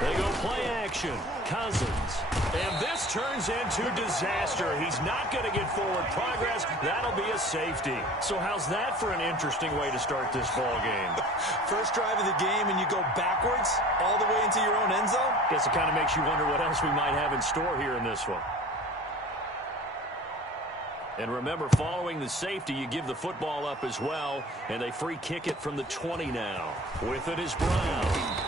They go play action. Cousins. And this turns into disaster. He's not going to get forward progress. That'll be a safety. So how's that for an interesting way to start this ball game? First drive of the game and you go backwards all the way into your own end zone? Guess it kind of makes you wonder what else we might have in store here in this one. And remember, following the safety, you give the football up as well, and they free kick it from the 20 now. With it is Brown.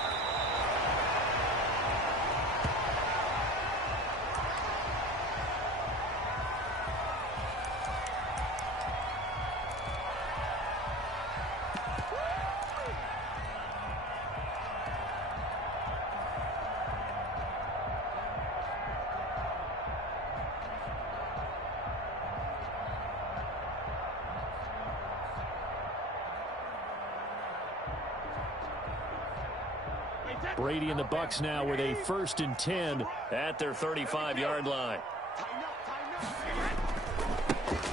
Brady and the Bucs now with a 1st and 10 at their 35-yard line.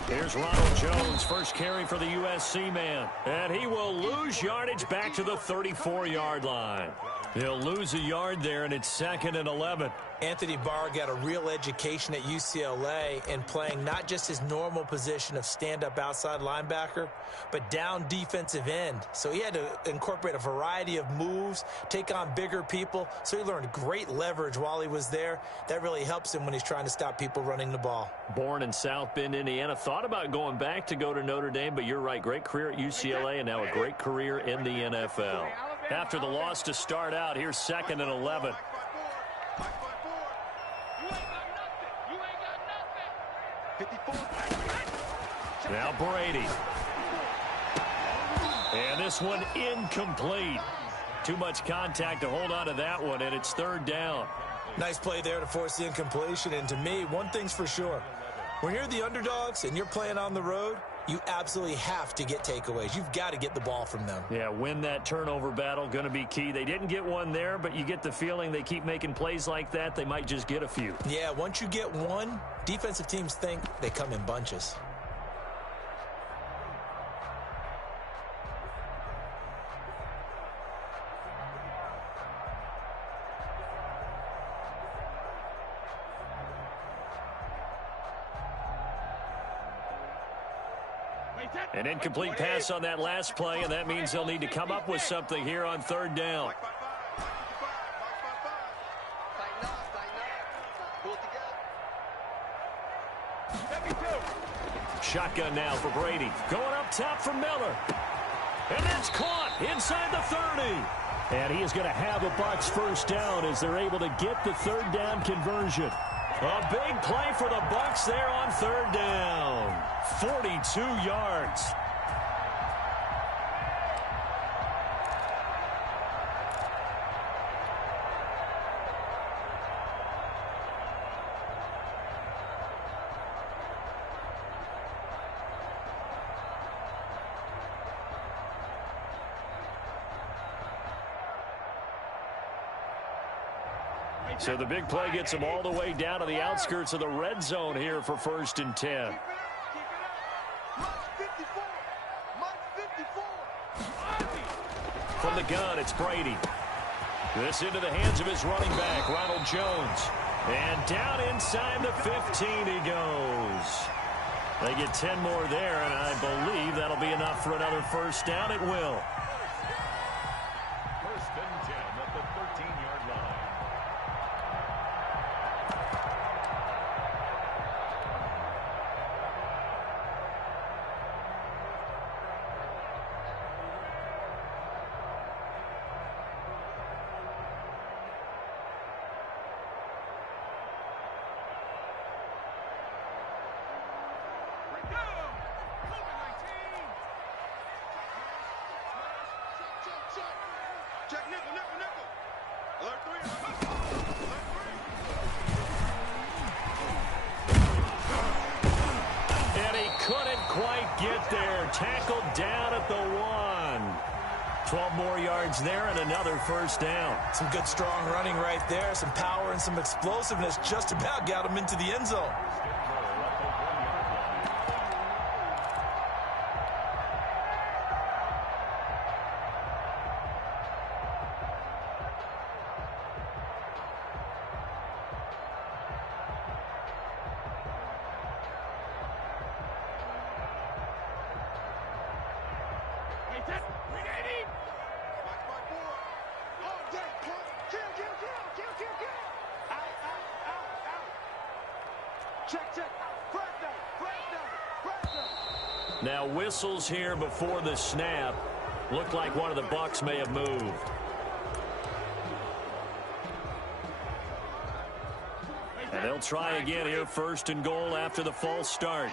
Here's Ronald Jones, first carry for the USC man. And he will lose yardage back to the 34-yard line. He'll lose a yard there, and it's 2nd and 11. Anthony Barr got a real education at UCLA in playing not just his normal position of stand-up outside linebacker, but down defensive end. So he had to incorporate a variety of moves, take on bigger people. So he learned great leverage while he was there. That really helps him when he's trying to stop people running the ball. Born in South Bend, Indiana. Thought about going back to go to Notre Dame, but you're right. Great career at UCLA and now a great career in the NFL. After the loss to start out, here's 2nd and 11. Now Brady. And this one incomplete. Too much contact to hold on to that one, and it's 3rd down. Nice play there to force the incompletion. And to me, one thing's for sure. When you're the underdogs and you're playing on the road, you absolutely have to get takeaways. You've got to get the ball from them. Yeah, win that turnover battle, going to be key. They didn't get one there, but you get the feeling they keep making plays like that, they might just get a few. Yeah, once you get one, defensive teams think they come in bunches. An incomplete pass on that last play, and that means they'll need to come up with something here on 3rd down. Shotgun now for Brady. Going up top for Miller. And that's caught inside the 30. And he is going to have a Bucs 1st down as they're able to get the 3rd down conversion. A big play for the Bucs there on 3rd down. 42 yards. So the big play gets them all the way down to the outskirts of the red zone here for 1st and 10. From the gun, it's Brady. This into the hands of his running back, Ronald Jones. And down inside the 15 he goes. They get 10 more there, and I believe that'll be enough for another 1st down. It will. 1st and 10 at the 13-yard line. And he couldn't quite get there. Tackled down at the 1. 12 more yards there and another 1st down. Some good, strong running right there. Some power and some explosiveness just about got him into the end zone. Now whistles here before the snap. Looked like one of the Bucs may have moved. And they'll try again here, first and goal after the false start.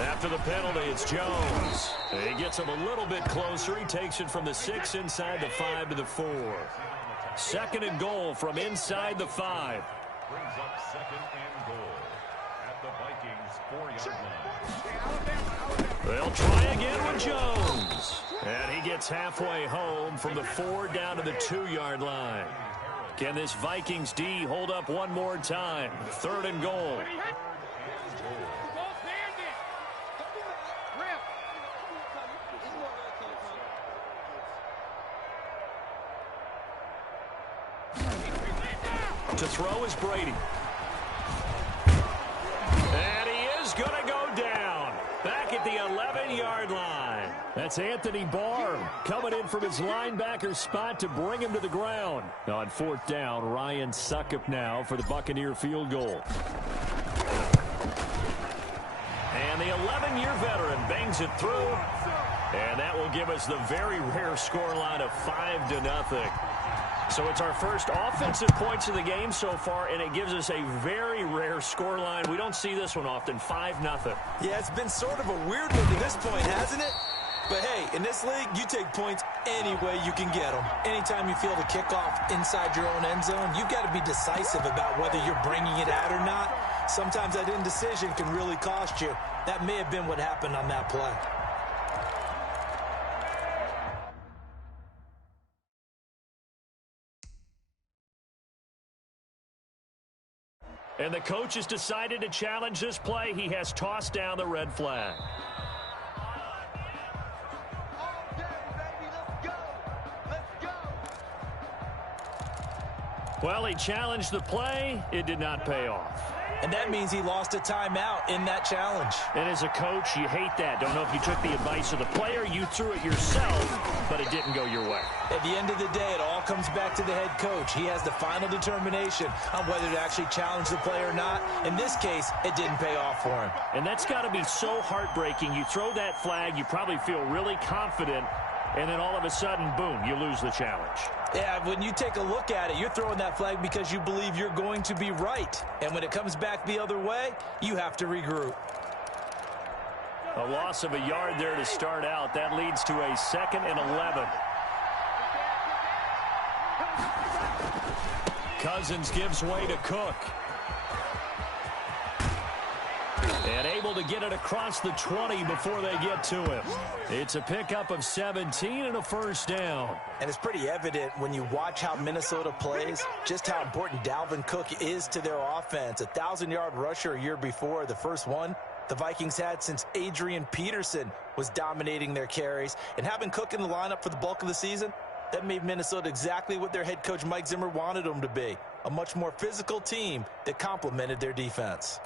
After the penalty, it's Jones. He gets him a little bit closer. He takes it from the 6 inside the 5 to the 4. Second and goal from inside the 5. Brings up second and goal at the Vikings 4-yard line. They'll try again with Jones. And he gets halfway home from the 4 down to the 2-yard line. Can this Vikings D hold up one more time? Third and goal. To throw is Brady. And he is going to go down. Back at the 11-yard line. That's Anthony Barr coming in from his linebacker spot to bring him to the ground. On fourth down, Ryan Succop now for the Buccaneer field goal. And the 11-year veteran bangs it through. And that will give us the very rare scoreline of 5-0. So it's our first offensive points of the game so far, and it gives us a very rare scoreline. We don't see this one often, 5-0. Yeah, it's been sort of a weird one to this point, hasn't it? But hey, in this league, you take points any way you can get them. Anytime you feel the kickoff inside your own end zone, you've got to be decisive about whether you're bringing it out or not. Sometimes that indecision can really cost you. That may have been what happened on that play. And the coach has decided to challenge this play. He has tossed down the red flag. Well, he challenged the play. It did not pay off. And that means he lost a timeout in that challenge. And as a coach, you hate that. Don't know if you took the advice of the player. You threw it yourself, but it didn't go your way. At the end of the day, it all comes back to the head coach. He has the final determination on whether to actually challenge the play or not. In this case, it didn't pay off for him. And that's got to be so heartbreaking. You throw that flag, you probably feel really confident, and then all of a sudden, boom, you lose the challenge. Yeah, when you take a look at it, you're throwing that flag because you believe you're going to be right. And when it comes back the other way, you have to regroup. A loss of a yard there to start out. That leads to a 2nd and 11. Cousins gives way to Cook. And able to get it across the 20 before they get to him. It's a pickup of 17 and a first down. And it's pretty evident when you watch how Minnesota plays, just how important Dalvin Cook is to their offense. A 1,000-yard rusher a year before, the first one the Vikings had since Adrian Peterson was dominating their carries. And having Cook in the lineup for the bulk of the season, that made Minnesota exactly what their head coach Mike Zimmer wanted them to be. A much more physical team that complemented their defense.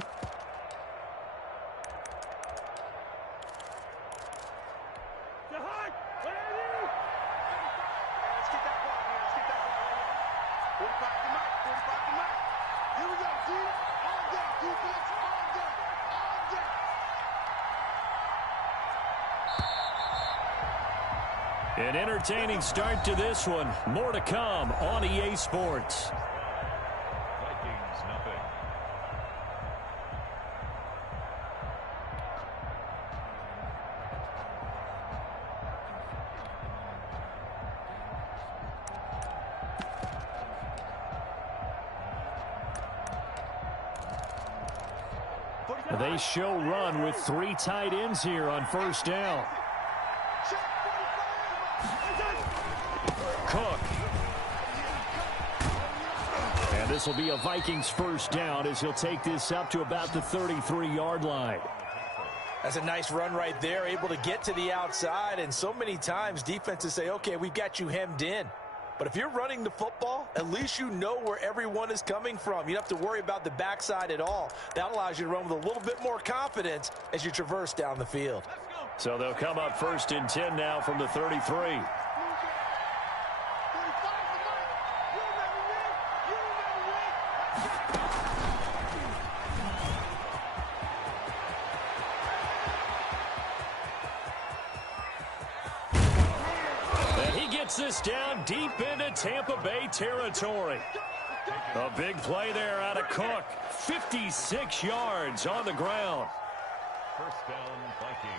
An entertaining start to this one. More to come on EA Sports. Vikings nothing. They show run with 3 tight ends here on first down. Cook. And this will be a Vikings first down as he'll take this up to about the 33-yard line. That's a nice run right there, able to get to the outside. And so many times defenses say, okay, we've got you hemmed in. But if you're running the football, at least you know where everyone is coming from. You don't have to worry about the backside at all. That allows you to run with a little bit more confidence as you traverse down the field. So they'll come up 1st and 10 now from the 33. This down deep into Tampa Bay territory. A big play there out of Cook. 56 yards on the ground. First down, Vikings.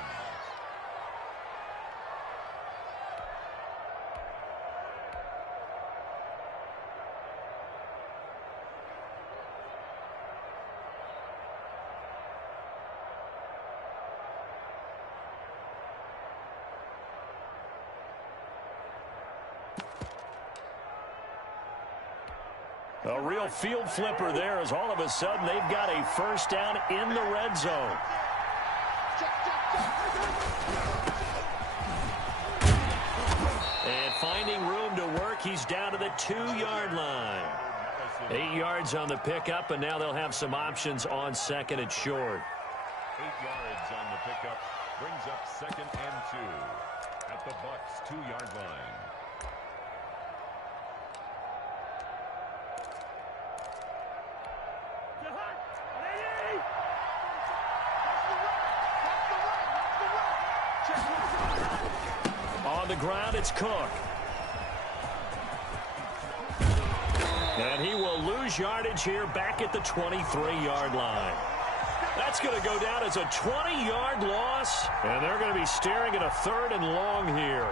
A real field flipper there as all of a sudden they've got a first down in the red zone. And finding room to work, he's down to the 2-yard line. 8 yards on the pickup, and now they'll have some options on 2nd and short. 8 yards on the pickup brings up 2nd and 2 at the Bucs 2-yard line. On the ground, it's Cook. And he will lose yardage here back at the 23-yard line. That's going to go down as a 20-yard loss, and they're going to be staring at a 3rd and long here.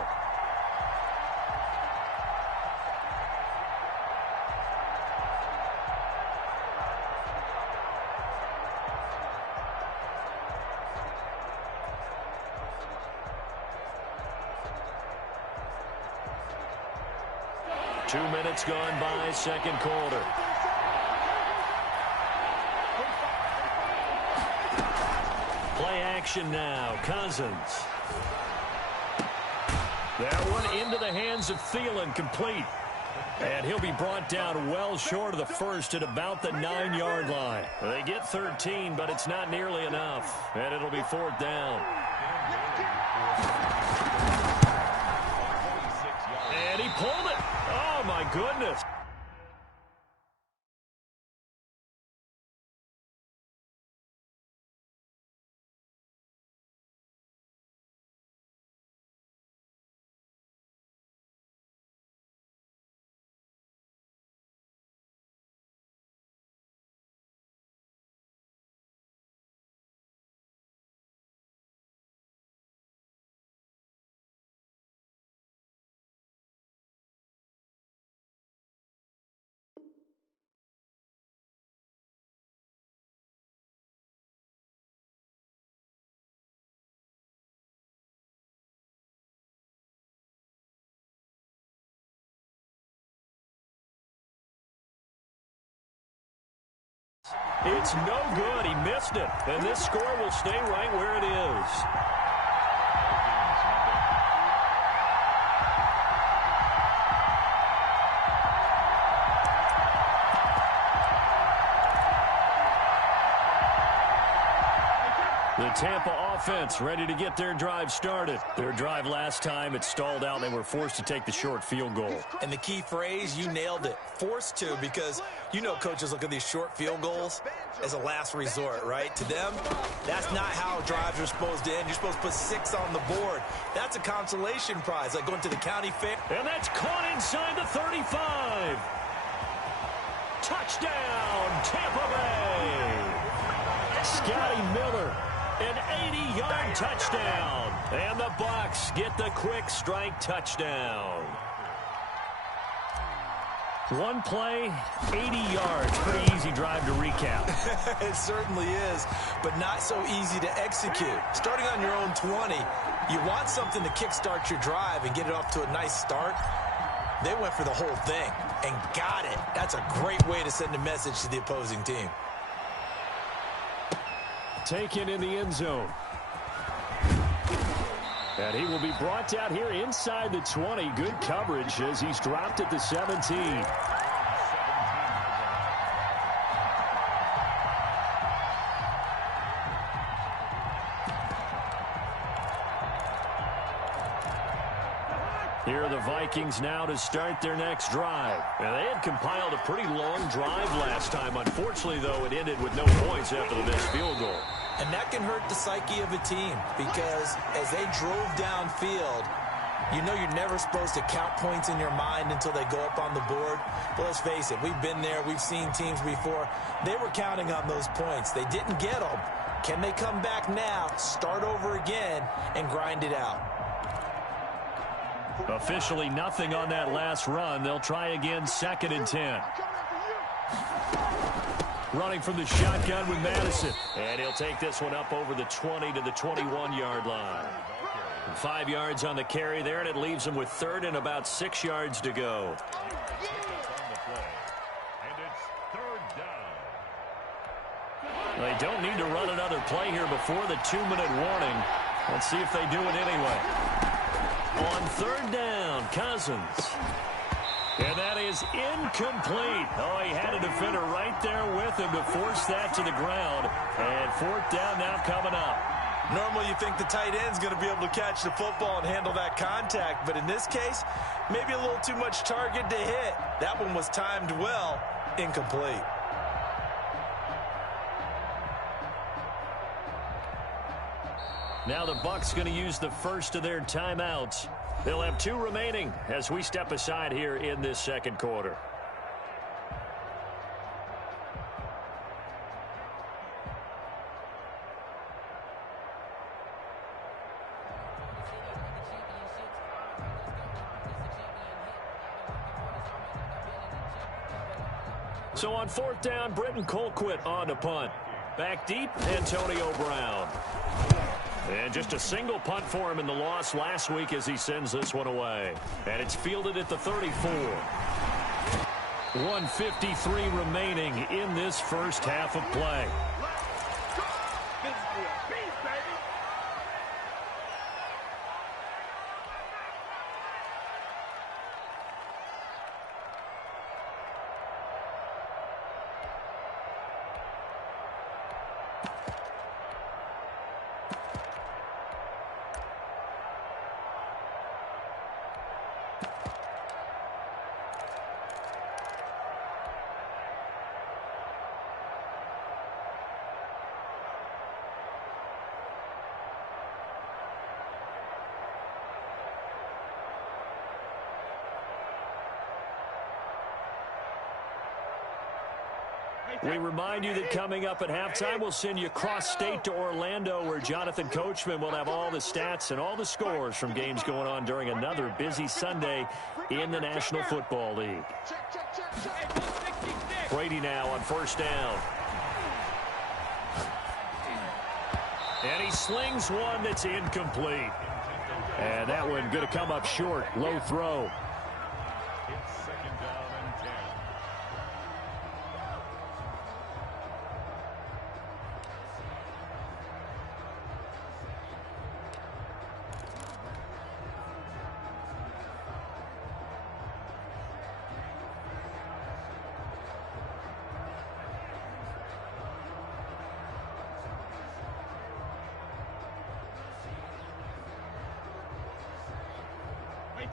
Two minutes gone by, second quarter. Play action now, Cousins. That one into the hands of Thielen, complete. And he'll be brought down well short of the first at about the 9-yard line. They get 13, but it's not nearly enough. And it'll be 4th down. And he pulled it. Oh, my goodness. It's no good. He missed it. And this score will stay right where it is. The Tampa offense ready to get their drive started. Their drive last time, it stalled out. They were forced to take the short field goal. And the key phrase, you nailed it. Forced to, because you know coaches look at these short field goals as a last resort, right? To them, that's not how drives are supposed to end. You're supposed to put 6 on the board. That's a consolation prize, like going to the county fair. And that's caught inside the 35. Touchdown, Tampa Bay. Scotty Miller. An 80-yard touchdown. And the Bucs get the quick strike touchdown. One play, 80 yards. Pretty easy drive to recap. It certainly is, but not so easy to execute. Starting on your own 20, you want something to kickstart your drive and get it off to a nice start. They went for the whole thing and got it. That's a great way to send a message to the opposing team. Taken in the end zone. And he will be brought down here inside the 20. Good coverage as he's dropped at the 17. Here are the Vikings now to start their next drive. And they had compiled a pretty long drive last time. Unfortunately, though, it ended with no points after the missed field goal. And that can hurt the psyche of a team because as they drove downfield, you know you're never supposed to count points in your mind until they go up on the board. But let's face it, we've been there. We've seen teams before. They were counting on those points. They didn't get them. Can they come back now, start over again, and grind it out? Officially nothing on that last run. They'll try again, 2nd and 10. Running from the shotgun with Madison. And he'll take this one up over the 20 to the 21-yard line. 5 yards on the carry there, and it leaves him with 3rd and about 6 yards to go. They don't need to run another play here before the 2-minute warning. Let's see if they do it anyway. On 3rd down, Cousins. And that is incomplete. Oh, he had a defender right there with him to force that to the ground. And 4th down now coming up. Normally you think the tight end's going to be able to catch the football and handle that contact. But in this case, maybe a little too much target to hit. That one was timed well. Incomplete. Now the Bucs going to use the first of their timeouts. They'll have 2 remaining as we step aside here in this 2nd quarter. So on 4th down, Britton Colquitt on to punt. Back deep, Antonio Brown. And just a single punt for him in the loss last week as he sends this one away. And it's fielded at the 34. 1:53 remaining in this first half of play. We remind you that coming up at halftime, we'll send you cross-state to Orlando, where Jonathan Coachman will have all the stats and all the scores from games going on during another busy Sunday in the National Football League. Brady now on 1st down. And he slings one that's incomplete. And that one going to come up short. Low throw. It's 2nd down and 10.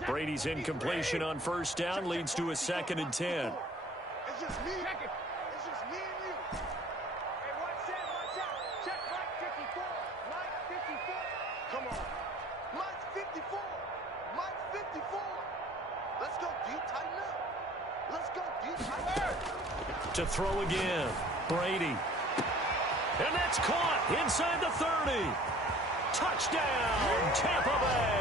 Brady's incompletion on 1st down leads to a 2nd and 10. It's just me. It's just me and you. Hey, watch out. Check Mike 54. Mike 54. Come on. Mike 54. Mike 54. Let's go deep, tighten up. Let's go deep, tighten up. To throw again, Brady. And that's caught inside the 30. Touchdown, Tampa Bay.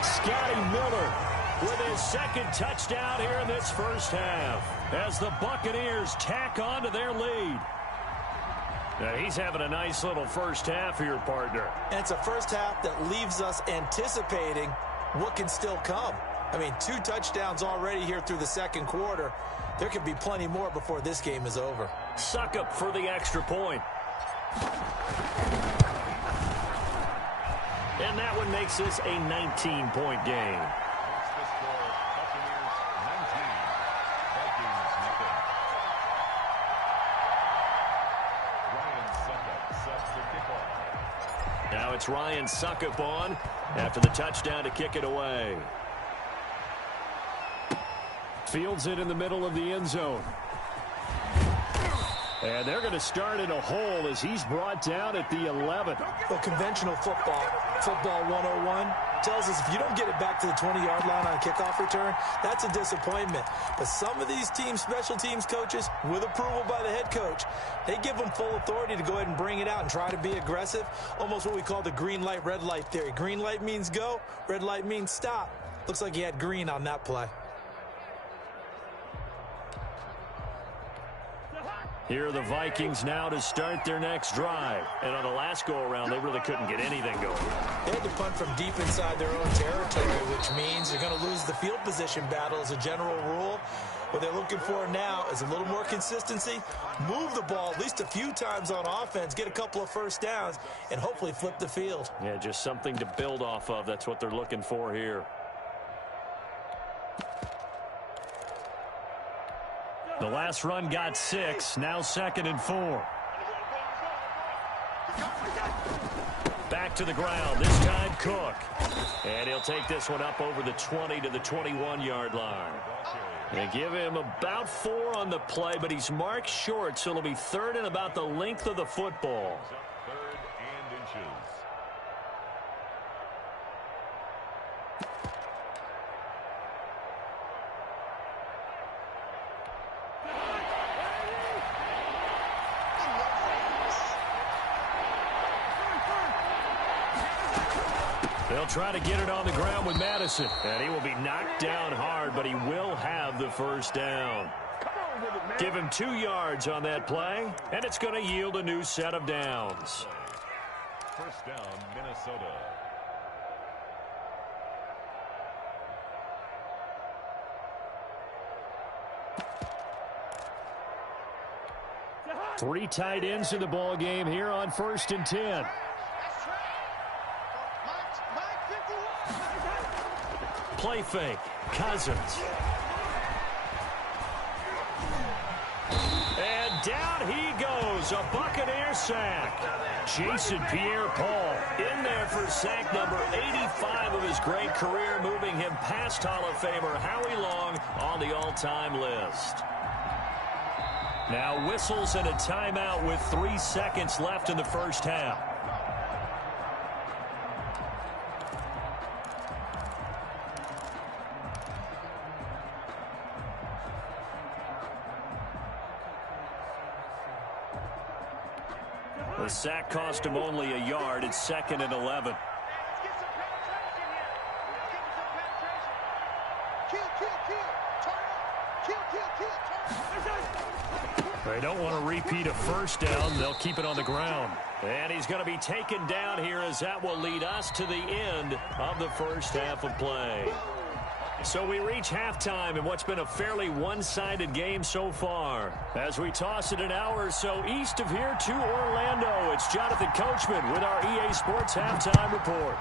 Scotty Miller with his 2nd touchdown here in this first half as the Buccaneers tack on to their lead. Now he's having a nice little first half here, partner. And it's a first half that leaves us anticipating what can still come. I mean, 2 touchdowns already here through the 2nd quarter. There could be plenty more before this game is over. Succop for the extra point. And that one makes this a 19-point game. What's the score? Buccaneers 19. Vikings nothing. Ryan Suckup sets the kickoff. Now it's Ryan Suckup on after the touchdown to kick it away. Fields it in the middle of the end zone. And they're going to start in a hole as he's brought down at the 11. Well, conventional football 101, tells us if you don't get it back to the 20-yard line on a kickoff return, that's a disappointment. But some of these teams, special teams coaches, with approval by the head coach, they give them full authority to go ahead and bring it out and try to be aggressive, almost what we call the green light, red light theory. Green light means go, red light means stop. Looks like he had green on that play. Here are the Vikings now to start their next drive. And on the last go-around, they really couldn't get anything going. They had to punt from deep inside their own territory, which means they're going to lose the field position battle as a general rule. What they're looking for now is a little more consistency, move the ball at least a few times on offense, get a couple of first downs, and hopefully flip the field. Yeah, just something to build off of. That's what they're looking for here. The last run got 6, now 2nd and 4. Back to the ground, this time Cook. And he'll take this one up over the 20 to the 21-yard line. They give him about 4 on the play, but he's marked short, so it'll be 3rd and about the length of the football. 3rd and inches. They'll try to get it on the ground with Madison. And he will be knocked down hard, but he will have the first down. Give him 2 yards on that play, and it's going to yield a new set of downs. First down, Minnesota. Three tight ends in the ball game here on 1st and 10. Play fake. Cousins. And down he goes. A Buccaneer sack. Jason Pierre-Paul in there for sack number 85 of his great career, moving him past Hall of Famer Howie Long on the all-time list. Now whistles and a timeout with 3 seconds left in the first half. The sack cost him only a yard. It's 2nd and 11. They don't want to repeat a first down. They'll keep it on the ground. And he's going to be taken down here as that will lead us to the end of the first half of play. So we reach halftime in what's been a fairly one-sided game so far. As we toss it an hour or so east of here to Orlando, it's Jonathan Coachman with our EA Sports Halftime Report.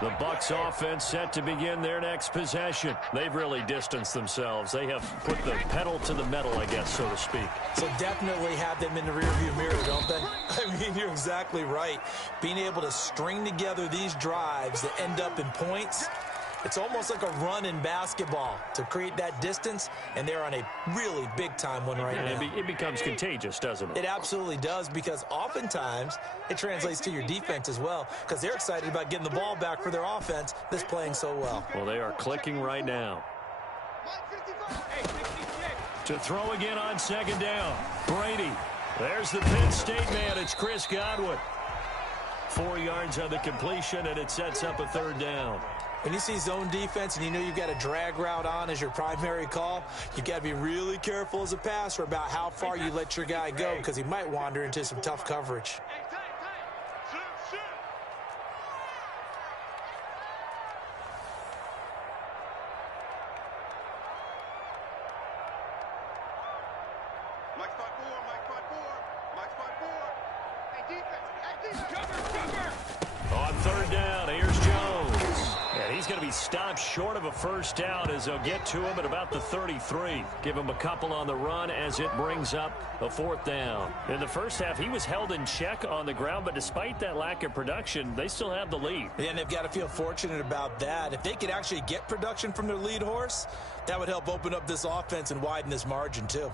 The Bucs offense set to begin their next possession. They've really distanced themselves. They have put the pedal to the metal, I guess, so to speak. So definitely have them in the rearview mirror, don't they? I mean, you're exactly right. Being able to string together these drives that end up in points, it's almost like a run in basketball to create that distance, and they're on a really big-time one right now. It becomes contagious, doesn't it? It absolutely does, because oftentimes it translates to your defense as well, because they're excited about getting the ball back for their offense that's playing so well. Well, they are clicking right now. To throw again on 2nd down. Brady. There's the Penn State man. It's Chris Godwin. 4 yards on the completion, and it sets up a 3rd down. When you see zone defense and you know you've got a drag route on as your primary call, you got to be really careful as a passer about how far you let your guy go, because he might wander into some tough coverage. On third down, here's Jones. And he's going to be stopped short of a first down as they'll get to him at about the 33. Give him a couple on the run as it brings up a fourth down. In the first half, he was held in check on the ground, but despite that lack of production, they still have the lead. Yeah, and they've got to feel fortunate about that. If they could actually get production from their lead horse, that would help open up this offense and widen this margin too.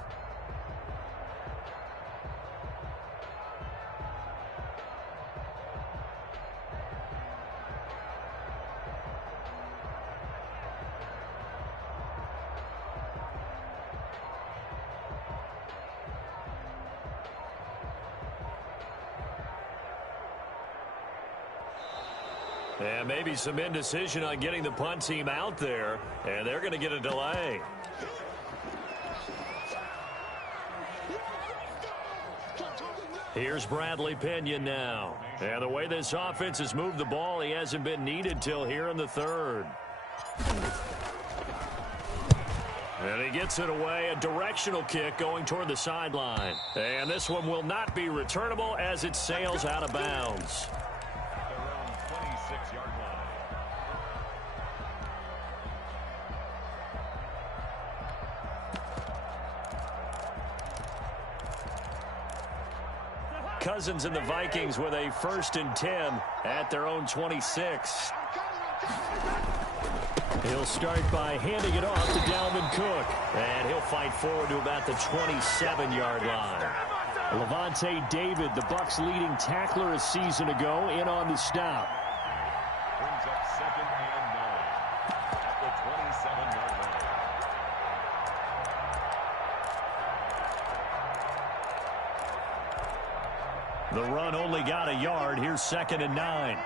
And maybe some indecision on getting the punt team out there, and they're going to get a delay. Here's Bradley Pinion now. And the way this offense has moved the ball, he hasn't been needed till here in the third. And he gets it away, a directional kick going toward the sideline. And this one will not be returnable as it sails out of bounds. Cousins and the Vikings with a 1st and 10 at their own 26. He'll start by handing it off to Dalvin Cook. And he'll fight forward to about the 27-yard line. Levante David, the Bucs' leading tackler a season ago, in on the stop. Brings up 2nd and 9 at the 27-yard line. The run only got a yard. Here's 2nd and 9.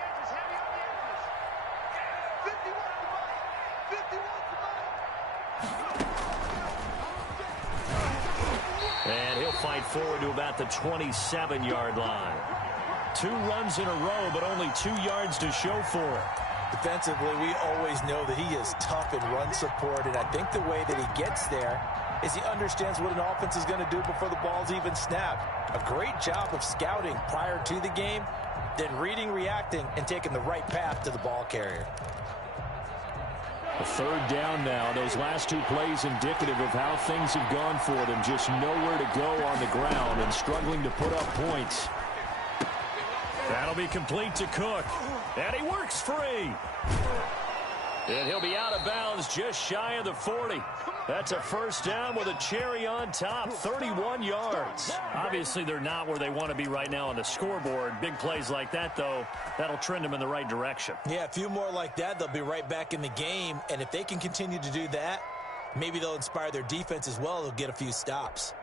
And he'll fight forward to about the 27-yard line. 2 runs in a row, but only 2 yards to show for it. Defensively, we always know that he is tough in run support, and I think the way that he gets there is he understands what an offense is going to do before the ball's even snapped. A great job of scouting prior to the game, then reading, reacting, and taking the right path to the ball carrier. A 3rd down now. Those last 2 plays indicative of how things have gone for them. Just nowhere to go on the ground and struggling to put up points. That'll be complete to Cook. And he works free. And he'll be out of bounds just shy of the 40. That's a 1st down with a cherry on top, 31 yards. Obviously, they're not where they want to be right now on the scoreboard. Big plays like that, though, that'll trend them in the right direction. Yeah, a few more like that, they'll be right back in the game. And if they can continue to do that, maybe they'll inspire their defense as well. They'll get a few stops.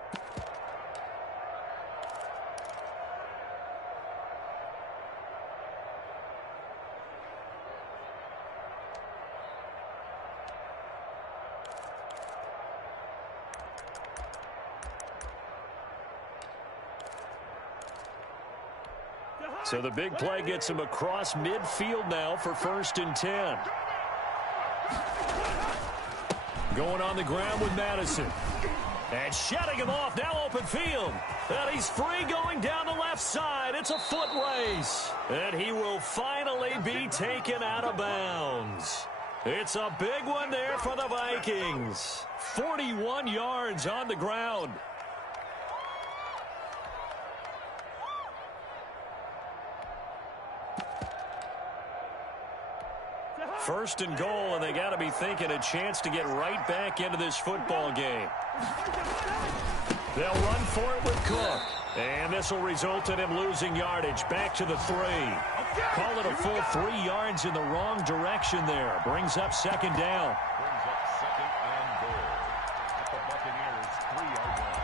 So the big play gets him across midfield now for 1st and 10. Going on the ground with Madison. And shutting him off, now open field. And he's free going down the left side. It's a foot race. And he will finally be taken out of bounds. It's a big one there for the Vikings. 41 yards on the ground. 1st and goal, and they got to be thinking a chance to get right back into this football game. They'll run for it with Cook. And this will result in him losing yardage. Back to the 3. Call it a full 3 yards in the wrong direction there. Brings up 2nd down. Brings up 2nd and goal at the Buccaneers' 3-yard line.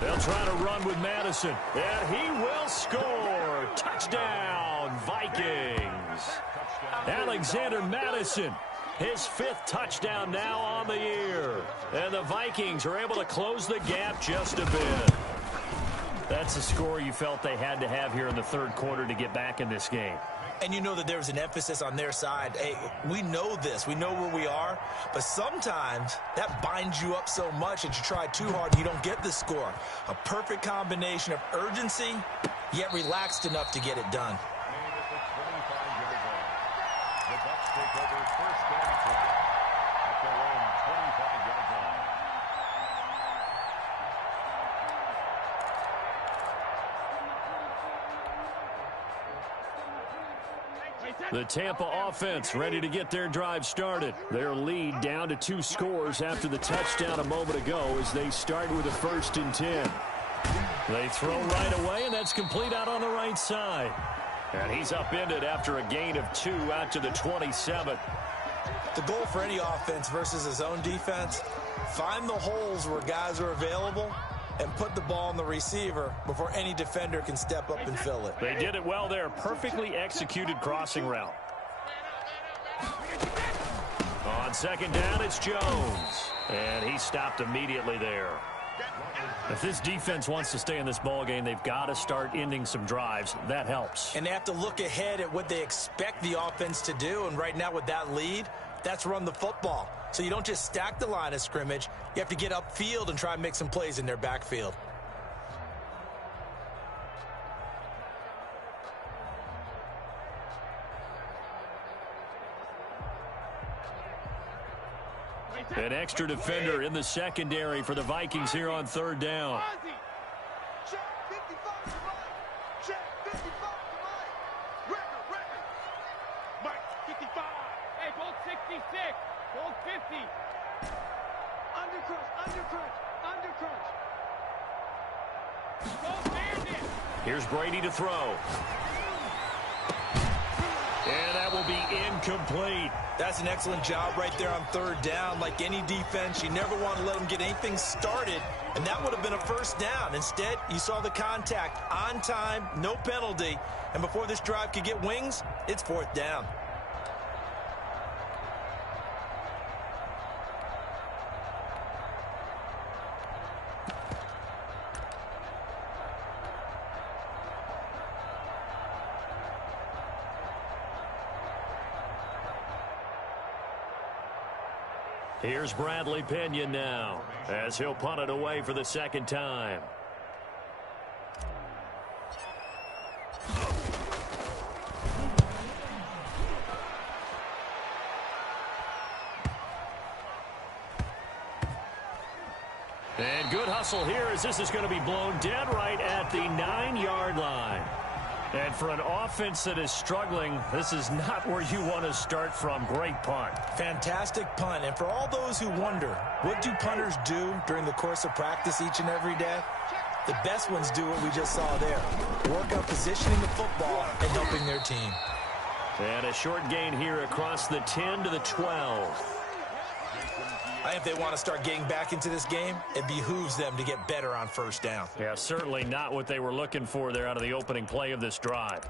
They'll try to run with Madison, and he will score. Touchdown, Vikings. Alexander Madison. His 5th touchdown now on the year. And the Vikings are able to close the gap just a bit. That's a score you felt they had to have here in the third quarter to get back in this game. And you know that there was an emphasis on their side. Hey, we know this. We know where we are. But sometimes that binds you up so much that you try too hard and you don't get the score. A perfect combination of urgency, yet relaxed enough to get it done. The Bucs take over first down try at their own 25-yard line. The Tampa offense ready to get their drive started. Their lead down to 2 scores after the touchdown a moment ago as they start with a 1st and 10. They throw right away, and that's complete out on the right side. And he's upended after a gain of 2 out to the 27. The goal for any offense versus his own defense, find the holes where guys are available and put the ball on the receiver before any defender can step up and fill it. They did it well there. Perfectly executed crossing route. On 2nd down, it's Jones. And he stopped immediately there. If this defense wants to stay in this ballgame, they've got to start ending some drives. That helps. And they have to look ahead at what they expect the offense to do. And right now with that lead, that's run the football. So you don't just stack the line of scrimmage. You have to get upfield and try and make some plays in their backfield. An extra defender in the secondary for the Vikings here on 3rd down. Check 55 to Mike. Check 55 to Mike. Record. Mike, 55. Hey, hold 66. Hold 50. Undercrunch. Go Bandit. Here's Brady to throw. And that will be incomplete. That's an excellent job right there on 3rd down. Like any defense, you never want to let them get anything started, and that would have been a 1st down. Instead, you saw the contact on time, no penalty, and before this drive could get wings, it's 4th down. Here's Bradley Pinion now as he'll punt it away for the 2nd time. And good hustle here as this is going to be blown dead right at the 9-yard line. And for an offense that is struggling, this is not where you want to start from. Great punt. Fantastic punt. And for all those who wonder, what do punters do during the course of practice each and every day? The best ones do what we just saw there. Work on positioning the football and helping their team. And a short gain here across the 10 to the 12. I think if they want to start getting back into this game, it behooves them to get better on 1st down. Yeah, certainly not what they were looking for there out of the opening play of this drive.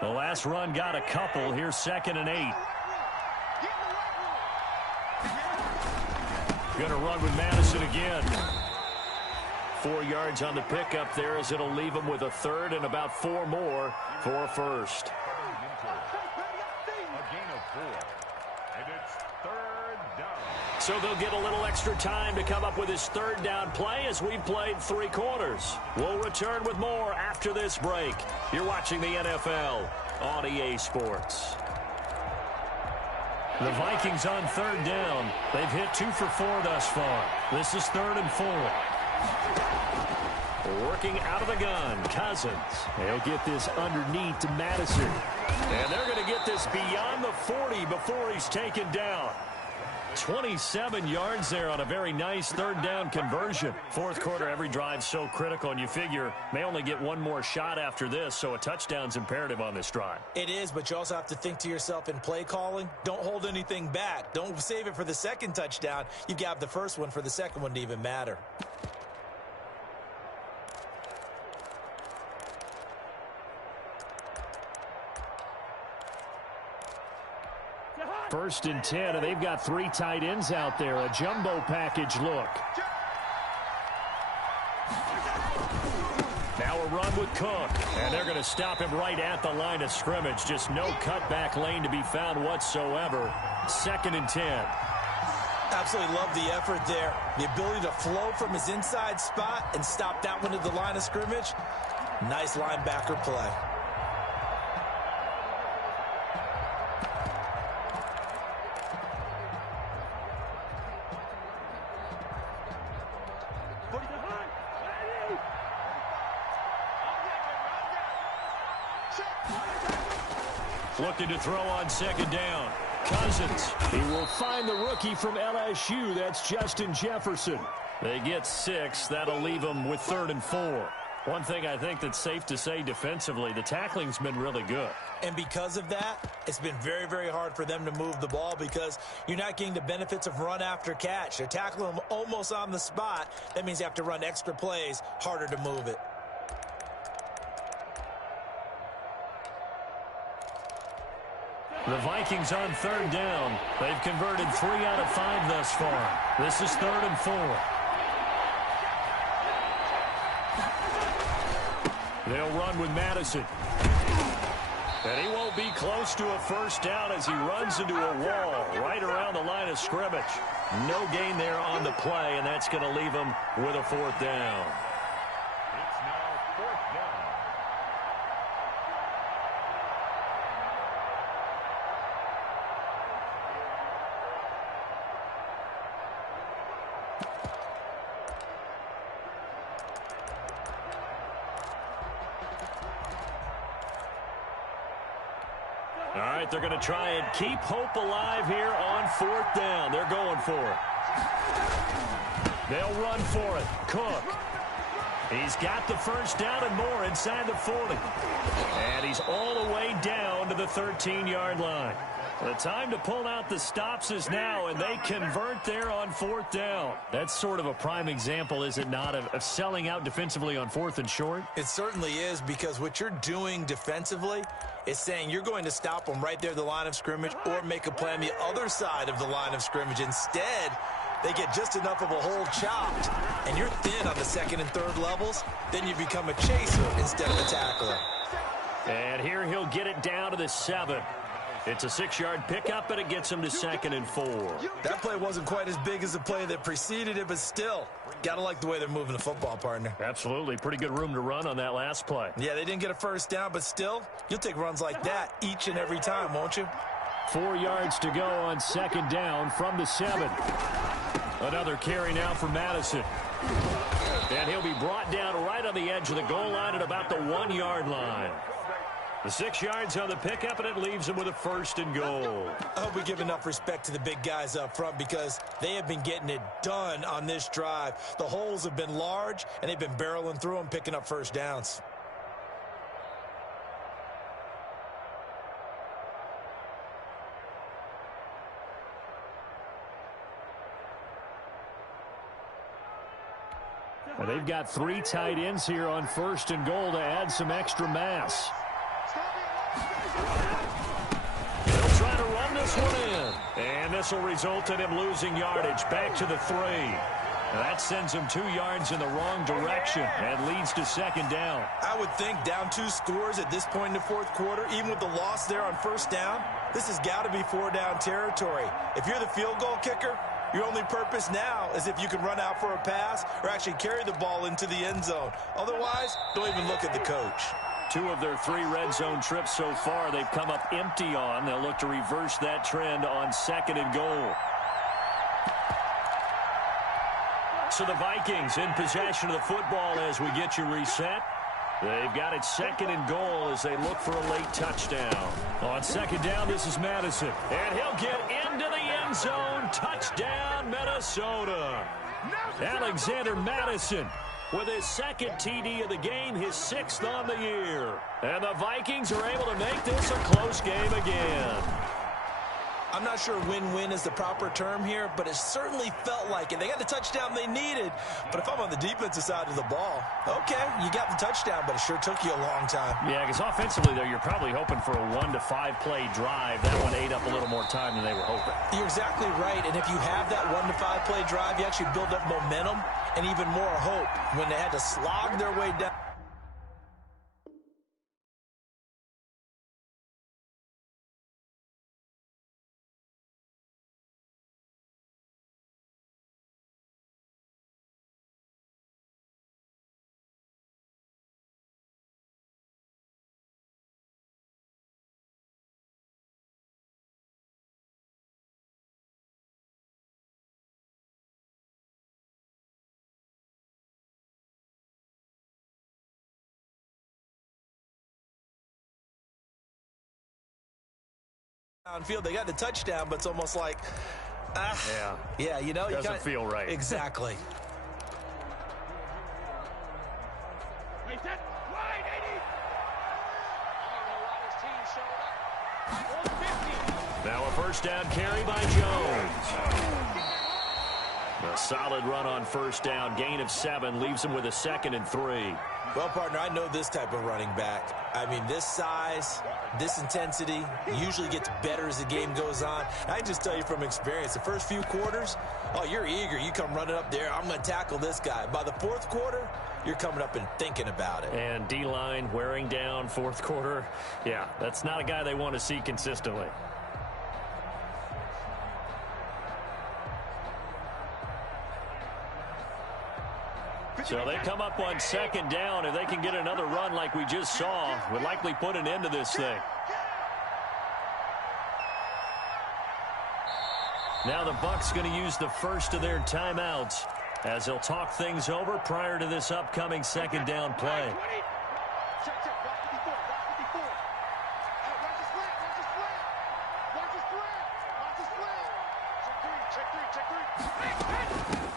The last run got a couple. Here's 2nd and 8. Going to run with Madison again. 4 yards on the pickup there as it'll leave them with a 3rd and about 4 more for a 1st. And it's 3rd down. So they'll get a little extra time to come up with his 3rd down play as we've played 3 quarters. We'll return with more after this break. You're watching the NFL on EA Sports. The Vikings on 3rd down. They've hit 2 for 4 thus far. This is 3rd and 4. Working out of the gun, Cousins. They'll get this underneath to Madison. And they're going to get this beyond the 40 before he's taken down. 27 yards there on a very nice 3rd down conversion. 4th quarter, every drive so critical, and you figure may only get 1 more shot after this, so a touchdown's imperative on this drive. It is, but you also have to think to yourself in play calling, don't hold anything back. Don't save it for the 2nd touchdown. You've got the 1st one for the 2nd one to even matter. 1st and 10, and they've got 3 tight ends out there. A jumbo package look. Now a run with Cook, and they're going to stop him right at the line of scrimmage. Just no cutback lane to be found whatsoever. 2nd and 10. Absolutely love the effort there. The ability to flow from his inside spot and stop that one at the line of scrimmage. Nice linebacker play. Looking to throw on 2nd down. Cousins. He will find the rookie from LSU. That's Justin Jefferson. They get 6. That'll leave them with 3rd and 4. One thing I think that's safe to say defensively, the tackling's been really good. And because of that, it's been very, very hard for them to move the ball because you're not getting the benefits of run after catch. They're tackling them almost on the spot. That means you have to run extra plays, harder to move it. The Vikings on 3rd down. They've converted 3 out of 5 thus far. This is 3rd and 4. They'll run with Madison. And he won't be close to a 1st down as he runs into a wall right around the line of scrimmage. No gain there on the play, and that's going to leave him with a 4th down. It's now 4th down. All right, they're going to try and keep hope alive here on 4th down. They're going for it. They'll run for it. Cook. He's got the 1st down and more inside the 40. And he's all the way down to the 13-yard line. The time to pull out the stops is now, and they convert there on 4th down. That's sort of a prime example, is it not, of selling out defensively on 4th and short? It certainly is, because what you're doing defensively is saying you're going to stop them right there at the line of scrimmage or make a play on the other side of the line of scrimmage. Instead, they get just enough of a hole chopped, and you're thin on the 2nd and 3rd levels. Then you become a chaser instead of a tackler. And here he'll get it down to the 7. It's a 6-yard pickup, and it gets him to 2nd and 4. That play wasn't quite as big as the play that preceded it, but still, got to like the way they're moving the football, partner. Absolutely. Pretty good room to run on that last play. Yeah, they didn't get a 1st down, but still, you'll take runs like that each and every time, won't you? 4 yards to go on 2nd down from the 7. Another carry now for Madison. And he'll be brought down right on the edge of the goal line at about the 1-yard line. The 6 yards on the pickup, and it leaves him with a 1st and goal. I hope we give enough respect to the big guys up front because they have been getting it done on this drive. The holes have been large, and they've been barreling through them, picking up 1st downs. And they've got 3 tight ends here on 1st and goal to add some extra mass. They'll try to run this one in. And this will result in him losing yardage back to the 3. That sends him 2 yards in the wrong direction and leads to 2nd down. I would think down 2 scores at this point in the 4th quarter, even with the loss there on 1st down, this has got to be 4-down territory. If you're the field goal kicker, your only purpose now is if you can run out for a pass or actually carry the ball into the end zone. Otherwise, don't even look at the coach. 2 of their 3 red zone trips so far they've come up empty on. They'll look to reverse that trend on 2nd and goal. So the Vikings in possession of the football as we get you reset. They've got it 2nd and goal as they look for a late touchdown. On 2nd down, this is Madison. And he'll get into the end zone. Touchdown, Minnesota. Alexander Madison with his 2nd TD of the game, his 6th on the year. And the Vikings are able to make this a close game again. I'm not sure win-win is the proper term here, but it certainly felt like it. They got the touchdown they needed, but if I'm on the defensive side of the ball, okay, you got the touchdown, but it sure took you a long time. Yeah, because offensively, though, you're probably hoping for a 1 to 5 play drive. That one ate up a little more time than they were hoping. You're exactly right, and if you have that 1 to 5 play drive, you actually build up momentum and even more hope when they had to slog their way down. Downfield, they got the touchdown, but it's almost like, yeah, you know, doesn't feel right. Exactly. Now a first down carry by Jones. A solid run on first down. Gain of 7 leaves him with a 2nd and 3. Well, partner, I know this type of running back. I mean, this size, this intensity usually gets better as the game goes on. I just tell you from experience, the first few quarters, oh, you're eager. You come running up there, I'm going to tackle this guy. By the fourth quarter, you're coming up and thinking about it. And D-line wearing down fourth quarter. Yeah, that's not a guy they want to see consistently. So they come up on 2nd down. If they can get another run like we just saw, would likely put an end to this thing. Now the Bucs going to use the first of their timeouts as they'll talk things over prior to this upcoming 2nd down play.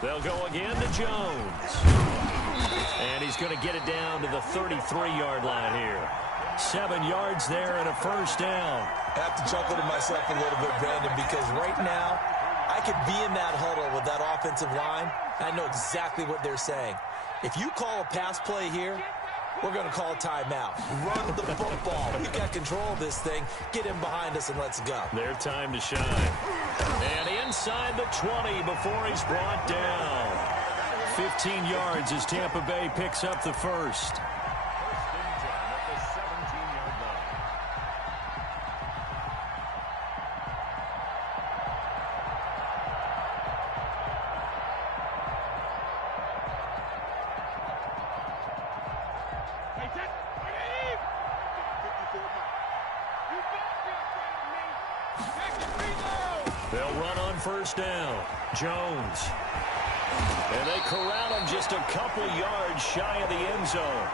They'll go again to Jones. And he's going to get it down to the 33-yard line here. 7 yards there and a first down. I have to chuckle to myself a little bit, Brandon, because right now I could be in that huddle with that offensive line. I know exactly what they're saying. If you call a pass play here, we're going to call a timeout. Run the football. We've got control of this thing. Get him behind us and let's go. Their time to shine. And inside the 20 before he's brought down. 15 yards as Tampa Bay picks up the first. They'll run on first down. Jones. And they corral him just a couple yards shy of the end zone.